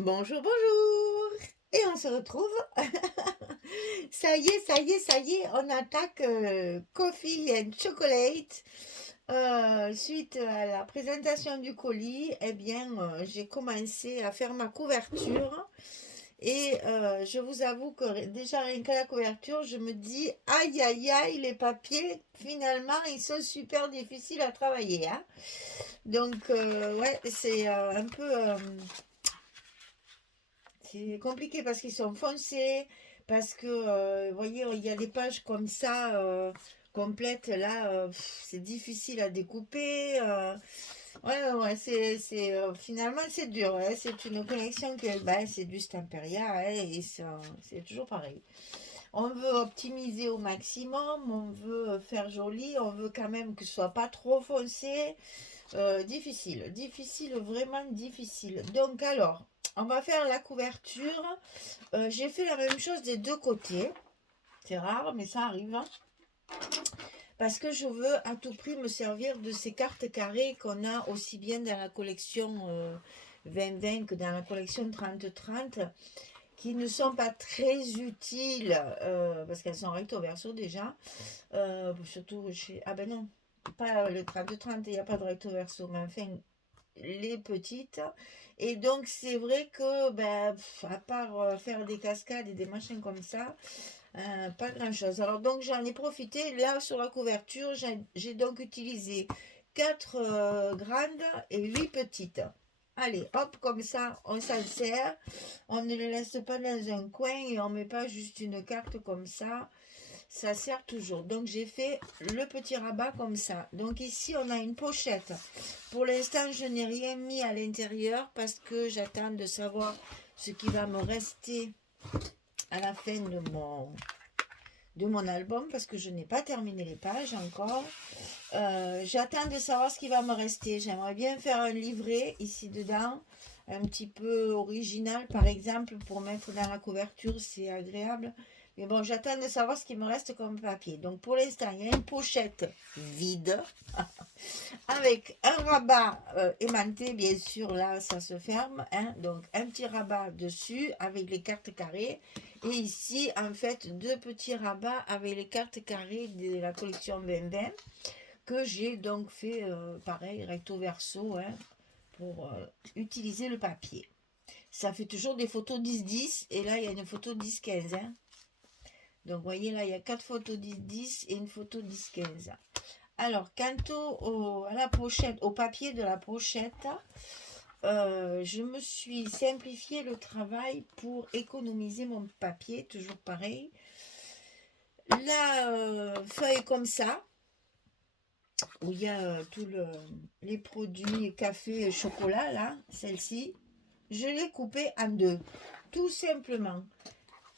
Bonjour, bonjour! Et on se retrouve. Ça y est, ça y est, ça y est, on attaque Coffee and Chocolate. Suite à la présentation du colis, eh bien, j'ai commencé à faire ma couverture. Et je vous avoue que déjà rien qu'à la couverture, je me dis, aïe, aïe, aïe, les papiers, finalement, ils sont super difficiles à travailler, hein. Donc, ouais, c'est un peu... c'est compliqué parce qu'ils sont foncés, parce que, vous voyez, il y a des pages comme ça, complètes, là, c'est difficile à découper. Ouais, ouais, finalement, c'est dur, hein. C'est une collection que, ben, c'est du Stamperia, hein, et c'est toujours pareil. On veut optimiser au maximum, on veut faire joli, on veut quand même que ce soit pas trop foncé. Difficile, difficile, vraiment difficile. Donc alors, on va faire la couverture. J'ai fait la même chose des deux côtés. C'est rare, mais ça arrive, hein. Parce que je veux à tout prix me servir de ces cartes carrées qu'on a aussi bien dans la collection 20-20 que dans la collection 30-30, qui ne sont pas très utiles, parce qu'elles sont recto verso déjà. Surtout chez... Ah ben non, pas le 30-30, il n'y a pas de recto verso, mais enfin, les petites. Et donc, c'est vrai que, ben, à part faire des cascades et des machins comme ça, pas grand-chose. Alors, donc, j'en ai profité. Là, sur la couverture, j'ai donc utilisé 4 grandes et 8 petites. Allez, hop, comme ça, on s'en sert. On ne les laisse pas dans un coin et on ne met pas juste une carte comme ça sert toujours. Donc j'ai fait le petit rabat comme ça. Donc ici on a une pochette. Pour l'instant je n'ai rien mis à l'intérieur parce que j'attends de savoir ce qui va me rester à la fin de mon album parce que je n'ai pas terminé les pages encore. J'attends de savoir ce qui va me rester. J'aimerais bien faire un livret ici dedans, un petit peu original par exemple pour mettre dans la couverture, c'est agréable. Mais bon, j'attends de savoir ce qui me reste comme papier. Donc pour l'instant, il y a une pochette vide avec un rabat aimanté, bien sûr, là ça se ferme, hein. Donc un petit rabat dessus avec les cartes carrées. Et ici, en fait, deux petits rabats avec les cartes carrées de la collection 2020 que j'ai donc fait pareil, recto verso, hein, pour utiliser le papier. Ça fait toujours des photos 10-10 et là il y a une photo 10-15, hein. Donc vous voyez là il y a 4 photos 10-10 et une photo 10-15. Alors quant à la pochette, au papier de la pochette, je me suis simplifié le travail pour économiser mon papier, toujours pareil. La feuille comme ça, où il y a tous les produits café et chocolat, là, celle-ci, je l'ai coupée en deux, tout simplement.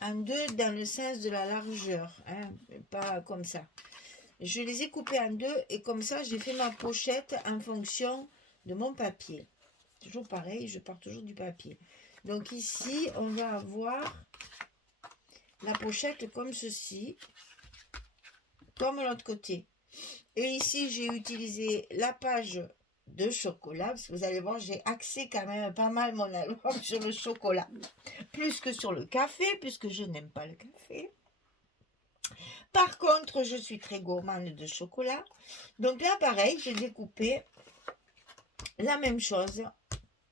En deux dans le sens de la largeur, hein, pas comme ça. Je les ai coupées en deux et comme ça, j'ai fait ma pochette en fonction de mon papier. Toujours pareil, je pars toujours du papier. Donc ici, on va avoir la pochette comme ceci, comme l'autre côté. Et ici, j'ai utilisé la page de chocolat, parce que vous allez voir, j'ai axé quand même pas mal mon album sur le chocolat, plus que sur le café, puisque je n'aime pas le café. Par contre, je suis très gourmande de chocolat. Donc là, pareil, j'ai découpé la même chose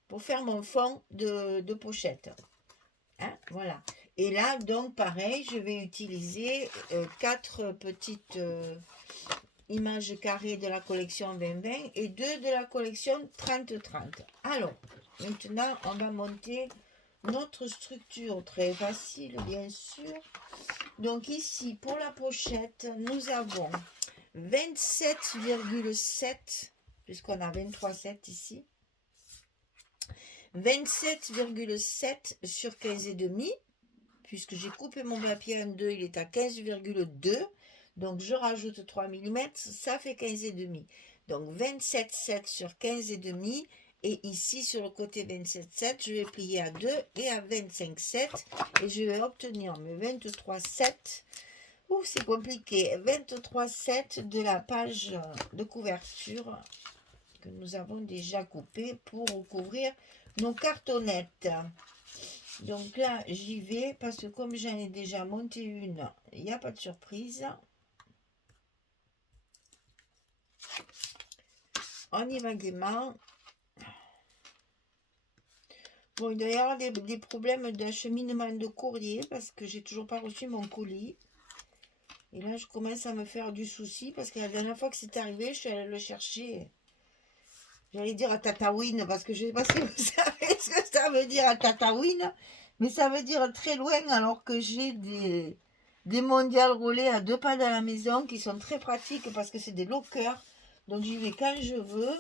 pour faire mon fond de pochette. Hein, voilà. Et là, donc, pareil, je vais utiliser 4 petites images carrées de la collection 2020 et 2 de la collection 30-30. Alors, maintenant, on va monter notre structure très facile, bien sûr. Donc ici, pour la pochette, nous avons 27,7, puisqu'on a 23,7 ici. 27,7 sur 15,5, puisque j'ai coupé mon papier en deux, il est à 15,2. Donc je rajoute 3 mm, ça fait 15,5. Donc 27,7 sur 15,5. Et ici, sur le côté 27,7, je vais plier à 2 et à 25,7. Et je vais obtenir mes 23,7. Ouh, c'est compliqué. 23,7 de la page de couverture que nous avons déjà coupée pour recouvrir nos cartonnettes. Donc là, j'y vais parce que comme j'en ai déjà monté une, il n'y a pas de surprise. On y va gaiement. Bon, il doit y avoir des problèmes d'acheminement de courrier parce que j'ai toujours pas reçu mon colis. Et là, je commence à me faire du souci parce que la dernière fois que c'est arrivé, je suis allée le chercher. J'allais dire à Tataouine parce que je ne sais pas si vous savez ce que ça veut dire à Tataouine, mais ça veut dire très loin alors que j'ai des mondial relais à 2 pas de la maison qui sont très pratiques parce que c'est des lockers. Donc j'y vais quand je veux.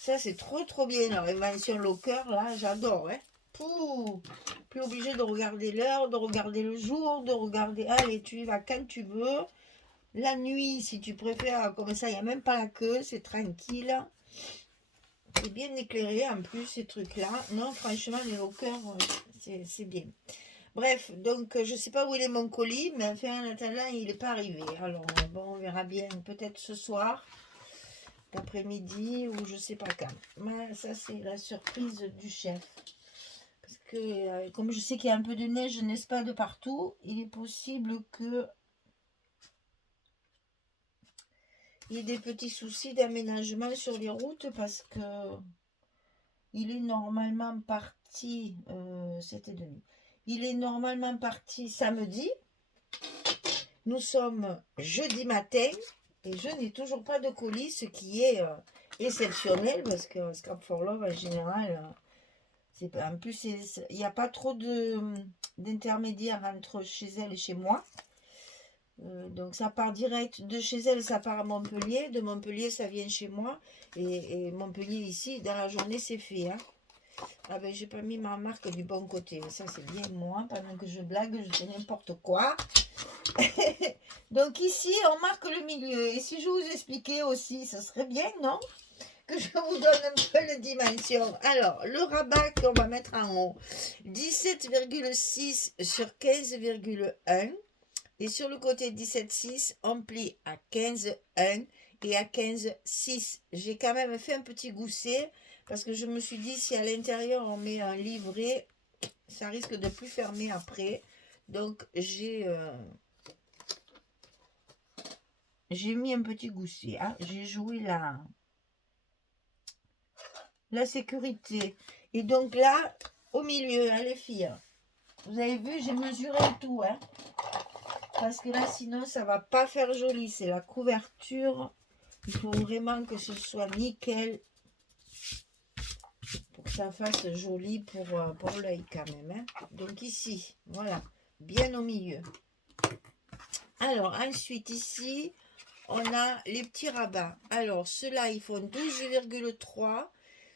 Ça, c'est trop bien. Alors, invention locker, là, j'adore. Hein. Pouh, plus obligé de regarder l'heure, de regarder le jour, de regarder. Allez, tu y vas quand tu veux. La nuit, si tu préfères, comme ça, il n'y a même pas la queue, c'est tranquille. C'est bien éclairé en plus, ces trucs-là. Non, franchement, les lockers, c'est bien. Bref, donc, je ne sais pas où il est mon colis, mais enfin, en attendant, il n'est pas arrivé. Alors, bon, on verra bien, peut-être ce soir, d'après-midi, ou je ne sais pas quand. Mais ça, c'est la surprise du chef. Parce que, comme je sais qu'il y a un peu de neige, n'est-ce pas, de partout, il est possible que il y a des petits soucis d'aménagement sur les routes parce que il est normalement parti, c'était demi. Il est normalement parti samedi. Nous sommes jeudi matin et je n'ai toujours pas de colis, ce qui est exceptionnel parce que Scrap for Love en général, en plus il n'y a pas trop d'intermédiaires entre chez elle et chez moi. Donc ça part direct de chez elle, ça part à Montpellier. De Montpellier, ça vient chez moi. Et Montpellier, ici, dans la journée, c'est fait. Hein. Ah ben, j'ai pas mis ma marque du bon côté. Ça, c'est bien moi. Pendant que je blague, je fais n'importe quoi. Donc ici, on marque le milieu. Et si je vous expliquais aussi, ça serait bien, non? Que je vous donne un peu les dimensions. Alors, le rabat qu'on va mettre en haut. 17,6 sur 15,1. Et sur le côté 17,6, on plie à 15,1 et à 15,6. J'ai quand même fait un petit gousset parce que je me suis dit si à l'intérieur on met un livret, ça risque de plus fermer après. Donc j'ai mis un petit gousset. Hein. J'ai joué la sécurité. Et donc là, au milieu, hein, les filles, vous avez vu, j'ai mesuré tout. Hein. Parce que là, sinon, ça va pas faire joli. C'est la couverture. Il faut vraiment que ce soit nickel. Pour que ça fasse joli pour l'œil quand même. Hein. Donc ici, voilà. Bien au milieu. Alors, ensuite, ici, on a les petits rabats. Alors, ceux-là, ils font 12,3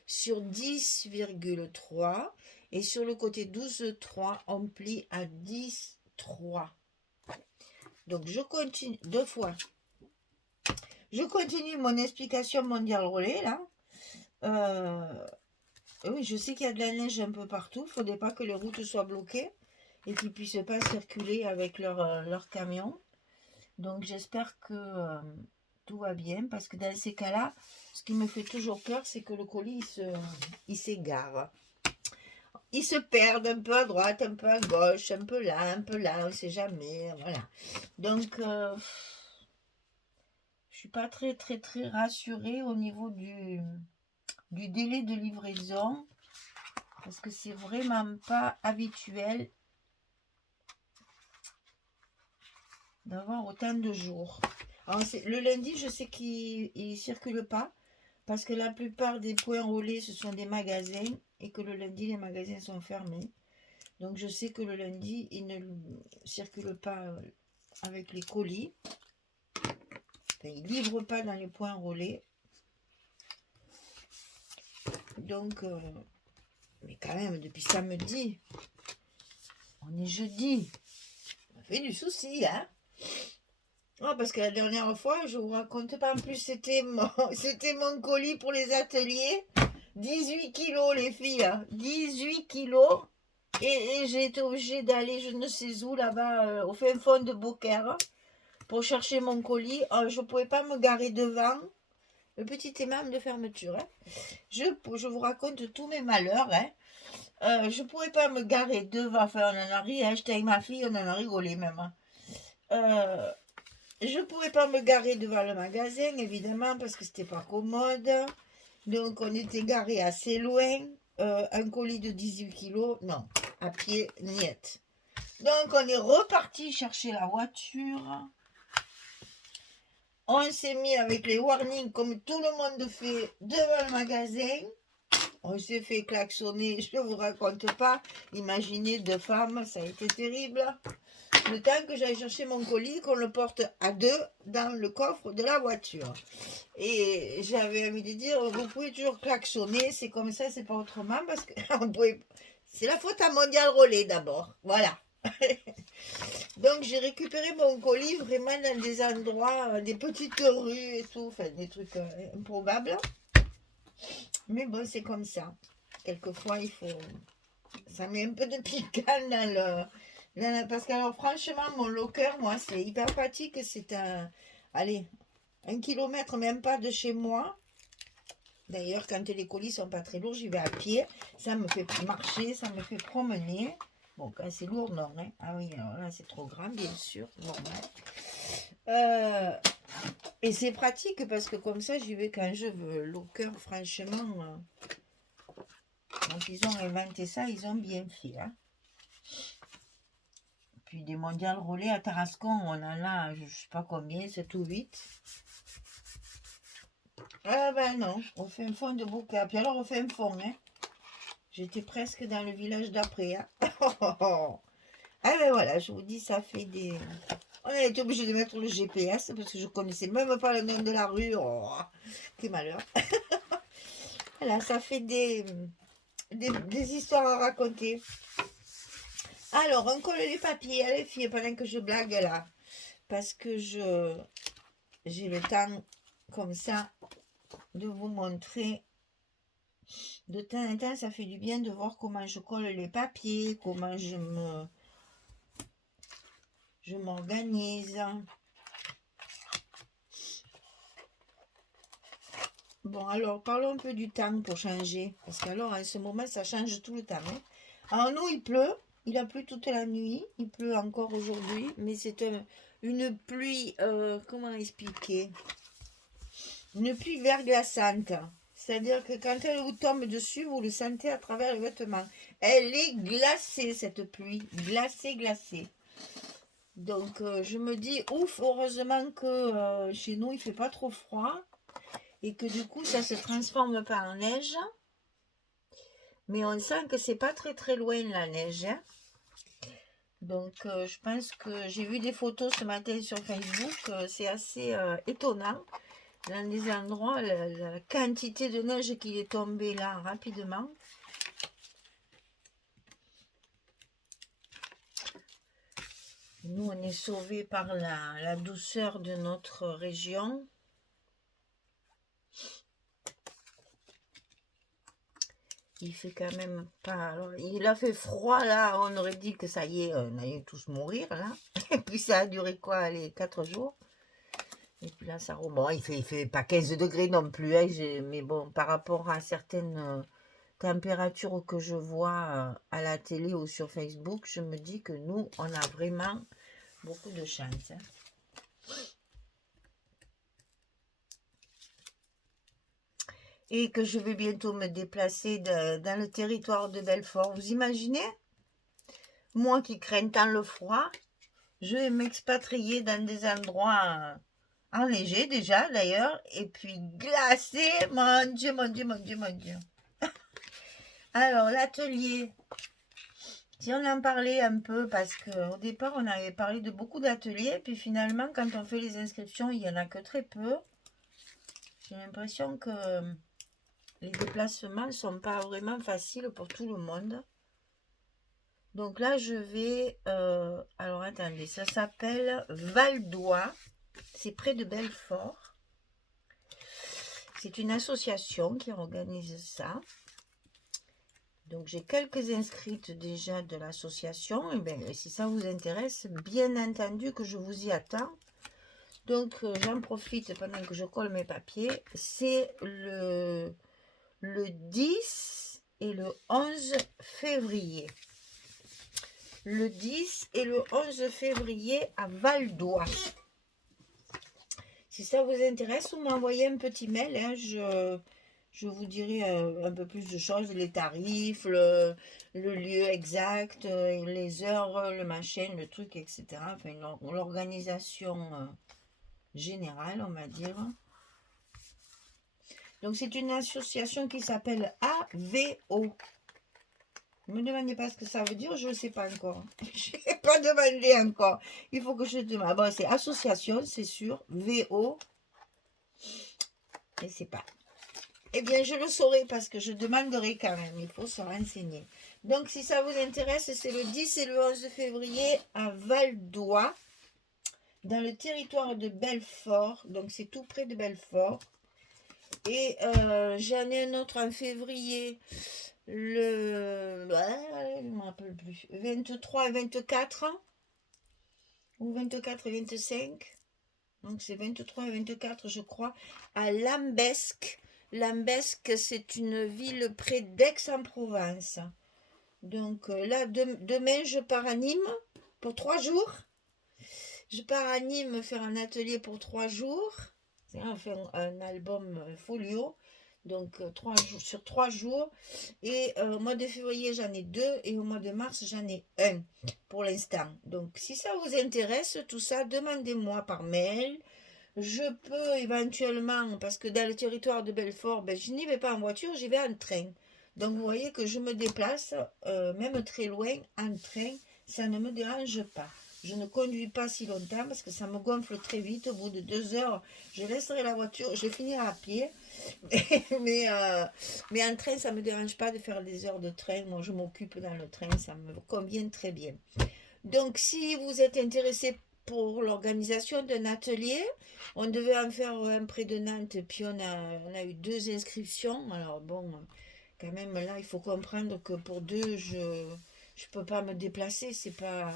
sur 10,3. Et sur le côté 12,3, on plie à 10,3. Donc, je continue 2 fois. Je continue mon explication mondial relais, là. Oui, je sais qu'il y a de la neige un peu partout. Il ne faudrait pas que les routes soient bloquées et qu'ils ne puissent pas circuler avec leur camion. Donc, j'espère que tout va bien. Parce que dans ces cas-là, ce qui me fait toujours peur, c'est que le colis, il s'égare. Il se perd un peu à droite, un peu à gauche, un peu là, on ne sait jamais. Voilà. Donc, je suis pas très rassurée au niveau du délai de livraison parce que c'est vraiment pas habituel d'avoir autant de jours. Alors, le lundi, je sais qu'il ne circule pas parce que la plupart des points relais, ce sont des magasins et que le lundi, les magasins sont fermés. Donc, je sais que le lundi, il ne circule pas avec les colis. Enfin, il ne livre pas dans les points relais. Donc, mais quand même, depuis samedi, on est jeudi. Ça fait du souci, hein? Oh, parce que la dernière fois, je vous raconte pas, en plus, c'était mon colis pour les ateliers. 18 kilos, les filles. Hein. 18 kilos. Et j'ai été obligée d'aller, je ne sais où, là-bas, au fin fond de Beaucaire, pour chercher mon colis. Oh, je ne pouvais pas me garer devant. Le petit imam de fermeture. Hein. Je vous raconte tous mes malheurs. Hein. Je pouvais pas me garer devant, enfin on en a ri, hein, j'étais avec ma fille, on en a rigolé même, hein. Euh, je pouvais pas me garer devant le magasin, évidemment, parce que c'était pas commode. Donc on était garé assez loin. Un colis de 18 kilos, non, à pied, niet. Donc on est reparti chercher la voiture. On s'est mis avec les warnings comme tout le monde fait devant le magasin. On s'est fait klaxonner, je ne vous raconte pas. Imaginez 2 femmes, ça a été terrible. Le temps que j'aille chercher mon colis, qu'on le porte à 2 dans le coffre de la voiture. Et j'avais envie de dire, vous pouvez toujours klaxonner, c'est comme ça, c'est pas autrement, parce que c'est la faute à Mondial Relais d'abord. Voilà. Donc j'ai récupéré mon colis vraiment dans des endroits, des petites rues et tout, enfin des trucs improbables. Mais bon, c'est comme ça. Quelquefois, il faut... Ça met un peu de piquant parce que, alors, franchement, mon locker, moi, c'est hyper pratique. C'est Allez, 1 kilomètre, même pas de chez moi. D'ailleurs, quand les colis sont pas très lourds, j'y vais à pied. Ça me fait marcher, ça me fait promener. Bon, quand c'est lourd, non. Hein. Ah oui, alors là, c'est trop grand, bien sûr, normal. Et c'est pratique parce que comme ça, j'y vais quand je veux. Locker, franchement... Quand ils ont inventé ça, ils ont bien fait. Hein. Puis des mondiales relais à Tarascon, on en a, je ne sais pas combien, 7 ou 8. Ah ben non, on fait un fond de bouquet. Puis alors on fait un fond. Hein. J'étais presque dans le village d'après. Hein. Ah ben voilà, je vous dis, ça fait des... On a été obligé de mettre le GPS parce que je ne connaissais même pas le nom de la rue. Oh, quel malheur. Voilà, ça fait des histoires à raconter. Alors, on colle les papiers à les filles pendant que je blague là. Parce que j'ai le temps comme ça de vous montrer. De temps en temps, ça fait du bien de voir comment je colle les papiers, comment je m'organise. Bon, alors, parlons un peu du temps pour changer. Parce qu'alors, en ce moment, ça change tout le temps. Hein. Alors, nous, il pleut. Il a plu toute la nuit. Il pleut encore aujourd'hui. Mais c'est une pluie, comment expliquer? Une pluie verglaçante. C'est-à-dire que quand elle vous tombe dessus, vous le sentez à travers les vêtements. Elle est glacée, cette pluie. Glacée, glacée. Donc, je me dis, ouf, heureusement que chez nous, il ne fait pas trop froid. Et que du coup, ça se transforme pas en neige. Mais on sent que c'est pas très très loin la neige. Hein. Donc, je pense que j'ai vu des photos ce matin sur Facebook. C'est assez étonnant. Dans des endroits, la quantité de neige qui est tombée là rapidement. Nous, on est sauvés par la douceur de notre région. Il fait quand même pas... Alors, il a fait froid là, on aurait dit que ça y est, on allait tous mourir là. Et puis ça a duré quoi, allez, 4 jours. Et puis là, ça remonte. Bon, il fait pas 15 degrés non plus, hein, mais bon, par rapport à certaines températures que je vois à la télé ou sur Facebook, je me dis que nous, on a vraiment beaucoup de chance. Hein. Et que je vais bientôt me déplacer dans le territoire de Belfort. Vous imaginez? Moi qui crains tant le froid, je vais m'expatrier dans des endroits enneigés déjà d'ailleurs, et puis glacés. Mon Dieu, mon Dieu, mon Dieu, mon Dieu. Alors, l'atelier, si on en parlait un peu, parce qu'au départ, on avait parlé de beaucoup d'ateliers, puis finalement, quand on fait les inscriptions, il n'y en a que très peu. J'ai l'impression que les déplacements ne sont pas vraiment faciles pour tout le monde. Donc là, je vais... alors, attendez, ça s'appelle Valdois. C'est près de Belfort. C'est une association qui organise ça. Donc, j'ai quelques inscrites déjà de l'association. Et bien, si ça vous intéresse, bien entendu que je vous y attends. Donc, j'en profite pendant que je colle mes papiers. C'est le 10 et le 11 février. Le 10 et le 11 février à Val d'Oie. Si ça vous intéresse, vous m'envoyez un petit mail, hein, je vous dirai un peu plus de choses, les tarifs, le lieu exact, les heures, le machin, le truc, etc. Enfin, l'organisation générale, on va dire. Donc, c'est une association qui s'appelle AVO. Ne me demandez pas ce que ça veut dire, je ne sais pas encore. Je n'ai pas demandé encore. Il faut que je demande. Bon, c'est association, c'est sûr. VO. Et c'est pas. Eh bien, je le saurai parce que je demanderai quand même. Il faut se renseigner. Donc, si ça vous intéresse, c'est le 10 et le 11 février à Val d'Oie, dans le territoire de Belfort. Donc, c'est tout près de Belfort. Et j'en ai un autre en février, je ne me rappelle plus, 23 et 24, ou 24 et 25. Donc, c'est 23 et 24, je crois, à Lambesc. Lambesc, c'est une ville près d'Aix-en-Provence. Donc là, demain, je pars à Nîmes pour 3 jours. Je pars à Nîmes faire un atelier pour 3 jours. On fait un album folio. Donc 3 jours, sur 3 jours. Et au mois de février, j'en ai 2. Et au mois de mars, j'en ai 1 pour l'instant. Donc si ça vous intéresse, tout ça, demandez-moi par mail. Je peux éventuellement, parce que dans le territoire de Belfort, ben, je n'y vais pas en voiture, j'y vais en train. Donc vous voyez que je me déplace, même très loin, en train, ça ne me dérange pas. Je ne conduis pas si longtemps parce que ça me gonfle très vite. Au bout de 2 heures, je laisserai la voiture, je finirai à pied. mais en train, ça ne me dérange pas de faire des heures de train. Moi, je m'occupe dans le train, ça me convient très bien. Donc, si vous êtes intéressé pour l'organisation d'un atelier, on devait en faire un près de Nantes, puis on a eu 2 inscriptions. Alors bon, quand même là, il faut comprendre que pour 2, je peux pas me déplacer, c'est pas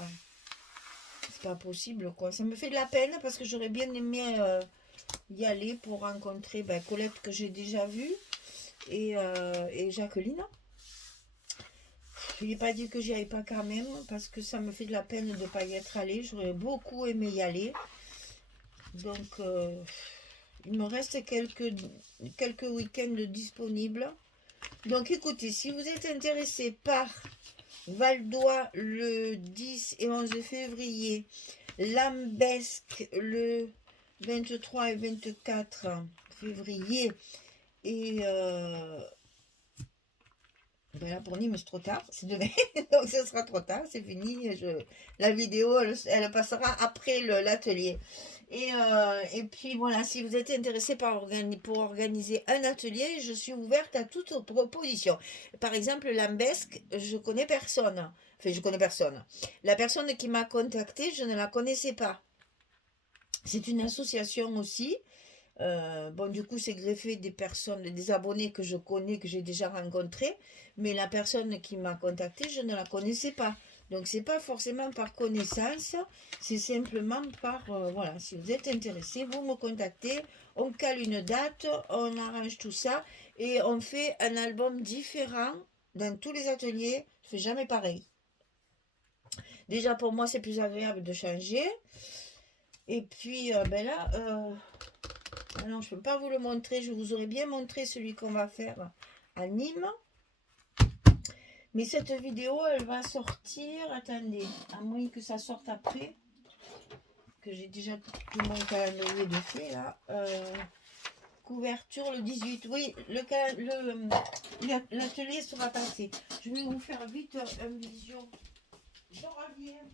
possible quoi. Ça me fait de la peine parce que j'aurais bien aimé y aller pour rencontrer Colette que j'ai déjà vue et Jacqueline. Je n'ai pas dit que j'y aille pas quand même, parce que ça me fait de la peine de ne pas y être allée. J'aurais beaucoup aimé y aller. Donc, il me reste quelques week-ends disponibles. Donc, écoutez, si vous êtes intéressé par Val d'Oie le 10 et 11 février, Lambesc le 23 et 24 février, et ben là pour Nîmes c'est trop tard, c'est demain, donc ce sera trop tard, c'est fini. La vidéo elle passera après l'atelier. Et puis voilà, si vous êtes intéressé pour organiser un atelier, je suis ouverte à toute proposition. Par exemple, Lambesc, je connais personne. Enfin, je connais personne. La personne qui m'a contactée, je ne la connaissais pas. C'est une association aussi. Bon, du coup, c'est greffé des personnes, des abonnés que je connais, que j'ai déjà rencontrés, mais la personne qui m'a contacté, je ne la connaissais pas. Donc, c'est pas forcément par connaissance, c'est simplement par, voilà, si vous êtes intéressé, vous me contactez, on cale une date, on arrange tout ça, et on fait un album différent dans tous les ateliers, je fais jamais pareil. Déjà, pour moi, c'est plus agréable de changer. Et puis, ben là... Alors, je ne peux pas vous le montrer. Je vous aurais bien montré celui qu'on va faire à Nîmes. Mais cette vidéo, elle va sortir. Attendez, à moins que ça sorte après. Que j'ai déjà tout mon calendrier de fait là. Couverture le 18. Oui, l'atelier sera passé. Je vais vous faire vite un visio. Je reviens.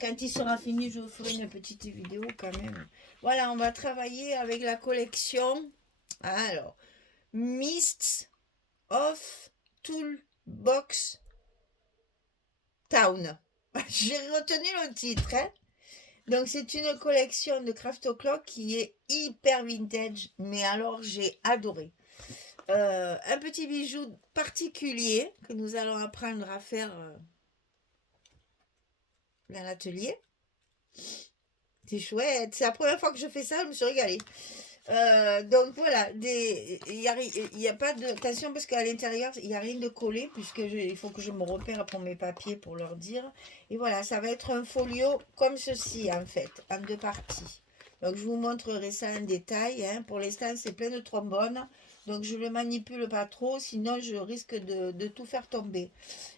Quand il sera fini, je vous ferai une petite vidéo quand même. Voilà, on va travailler avec la collection. Alors, Mists of Toolbox Town. J'ai retenu le titre. Hein. Donc, c'est une collection de Craft O'Clock qui est hyper vintage. Mais alors, j'ai adoré. Un petit bijou particulier que nous allons apprendre à faire dans l'atelier. C'est chouette. C'est la première fois que je fais ça, je me suis régalée. Donc voilà, il y a pas de... Attention parce qu'à l'intérieur, il n'y a rien de collé puisque il faut que je me repère pour mes papiers pour leur dire. Et voilà, ça va être un folio comme ceci en fait, en deux parties. Donc je vous montrerai ça en détail. Hein. Pour l'instant, c'est plein de trombones. Donc je ne le manipule pas trop, sinon je risque de tout faire tomber.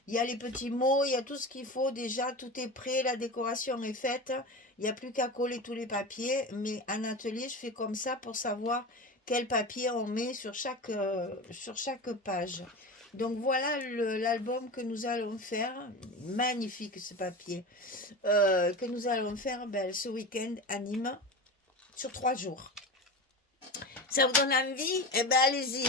Il y a les petits mots, il y a tout ce qu'il faut déjà, tout est prêt, la décoration est faite. Il n'y a plus qu'à coller tous les papiers, mais en atelier, je fais comme ça pour savoir quel papier on met sur chaque page. Donc voilà l'album que nous allons faire. Magnifique ce papier. Que nous allons faire ce week-end à Nîmes sur 3 jours. Ça vous donne envie? Eh bien allez-y.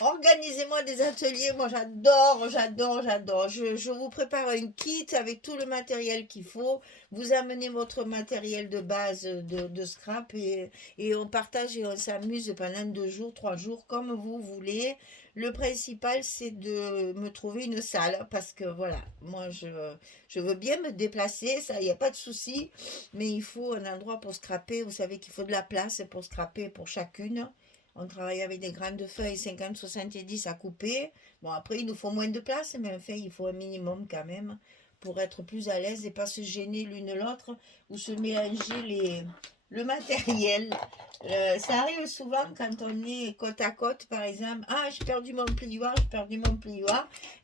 Organisez-moi des ateliers, moi j'adore. Je vous prépare un kit avec tout le matériel qu'il faut. Vous amenez votre matériel de base de scrap et on partage et on s'amuse pendant 2 jours, 3 jours, comme vous voulez. Le principal, c'est de me trouver une salle parce que voilà, moi je veux bien me déplacer, ça, il n'y a pas de souci, mais il faut un endroit pour scraper. Vous savez qu'il faut de la place pour scraper pour chacune. On travaille avec des grandes feuilles 50-70 à couper. Bon, après, il nous faut moins de place, mais enfin, il faut un minimum quand même pour être plus à l'aise et pas se gêner l'une l'autre ou se mélanger le matériel. Ça arrive souvent quand on est côte à côte, par exemple. Ah, j'ai perdu mon plioir.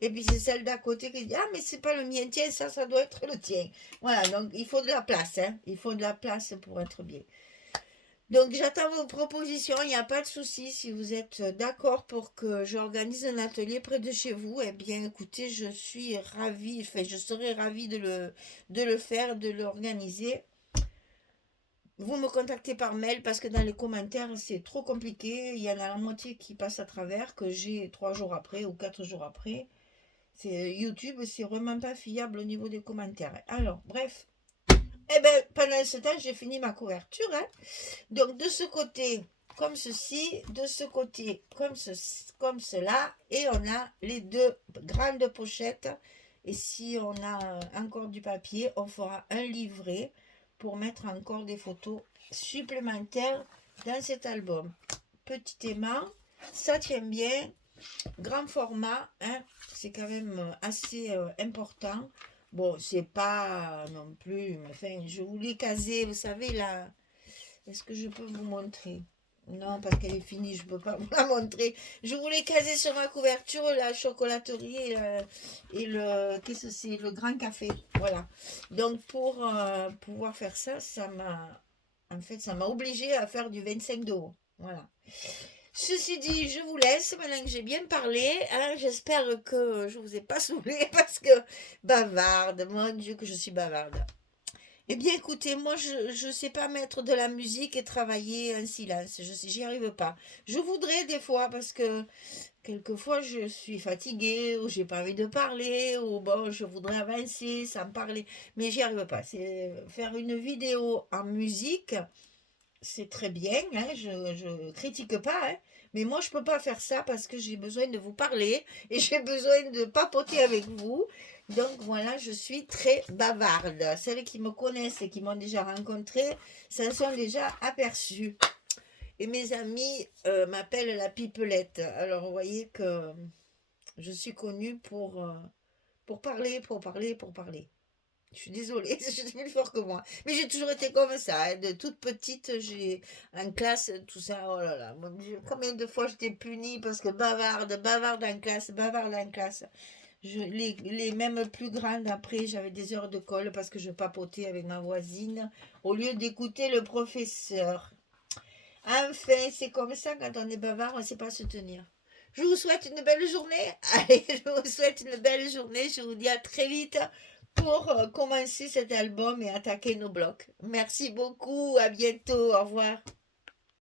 Et puis c'est celle d'à côté qui dit, ah, mais c'est pas le mien, tiens, ça doit être le tien. Voilà, donc il faut de la place, hein. Il faut de la place pour être bien. Donc j'attends vos propositions, il n'y a pas de souci. Si vous êtes d'accord pour que j'organise un atelier près de chez vous, eh bien écoutez, je suis ravie, enfin je serais ravie de le faire, de l'organiser. Vous me contactez par mail parce que dans les commentaires c'est trop compliqué. Il y en a la moitié qui passe à travers, que j'ai 3 jours après ou 4 jours après. YouTube, c'est vraiment pas fiable au niveau des commentaires. Alors, bref. Eh bien, pendant ce temps, j'ai fini ma couverture. Hein. Donc, de ce côté, comme ceci, de ce côté, comme cela. Et on a les 2 grandes pochettes. Et si on a encore du papier, on fera un livret pour mettre encore des photos supplémentaires dans cet album. Petit aimant, ça tient bien. Grand format, hein, c'est quand même assez important. Bon, c'est pas non plus, mais enfin, je voulais caser, vous savez, là, est-ce que je peux vous montrer? Non, parce qu'elle est finie, je ne peux pas vous la montrer. Je voulais caser sur ma couverture la chocolaterie et qu'est-ce que c'est, le grand café. Voilà. Donc, pour pouvoir faire ça, en fait, ça m'a obligé à faire du 25 d'euros. Voilà. Ceci dit, je vous laisse maintenant que j'ai bien parlé. Hein, j'espère que je ne vous ai pas saoulé parce que bavarde, mon Dieu que je suis bavarde. Eh bien écoutez, moi je ne sais pas mettre de la musique et travailler en silence. J'y arrive pas. Je voudrais des fois parce que quelquefois je suis fatiguée ou j'ai pas envie de parler ou bon je voudrais avancer sans parler. Mais j'y arrive pas. C'est faire une vidéo en musique. C'est très bien, hein, je critique pas, hein, mais moi je peux pas faire ça parce que j'ai besoin de vous parler et j'ai besoin de papoter avec vous. Donc voilà, je suis très bavarde. Celles qui me connaissent et qui m'ont déjà rencontrée s'en sont déjà aperçues. Et mes amis m'appellent la pipelette. Alors vous voyez que je suis connue pour parler, pour parler, pour parler. Je suis désolée, je suis plus fort que moi. Mais j'ai toujours été comme ça. Hein. De toute petite, j'ai en classe, tout ça. Oh là là, mon Dieu, combien de fois j'étais punie parce que bavarde en classe, bavarde en classe. Les mêmes plus grandes, après, j'avais des heures de colle parce que je papotais avec ma voisine au lieu d'écouter le professeur. Enfin, c'est comme ça, quand on est bavard, on ne sait pas se tenir. Je vous souhaite une belle journée. Allez, je vous souhaite une belle journée. Je vous dis à très vite pour commencer cet album et attaquer nos blocs. Merci beaucoup. À bientôt. Au revoir.